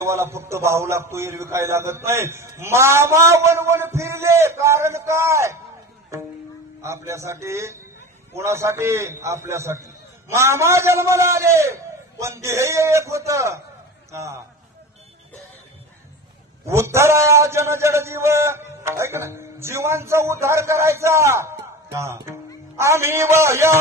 देवाला फक्त भाऊ लागतो, एरवी काय लागत नाही. मामा वनवन फिरले, कारण काय? आपल्यासाठी. कोणासाठी? आपल्यासाठी. मामा जन्माला आले, पण ध्येय एक होत, उद्धाराया जन जड जीव, जीवांचा उद्धार करायचा. आम्ही वया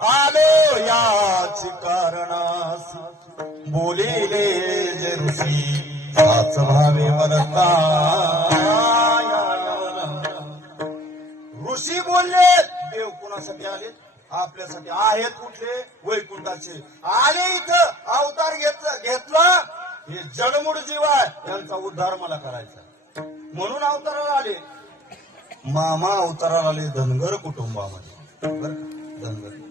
आलो याची कारणास, बोलिले जे ऋषी साच भावे वदता. ऋषी बोलले, देव कुणासाठी आले? आपल्यासाठी. आहेत कुठले? वैकुंठाचे. आले इथं, अवतार घेतला. हे जडमुड जीव आहे, त्यांचा उद्धार मला करायचा, म्हणून अवताराला आले. मामा अवताराला आले धनगर कुटुंबामध्ये. धनगर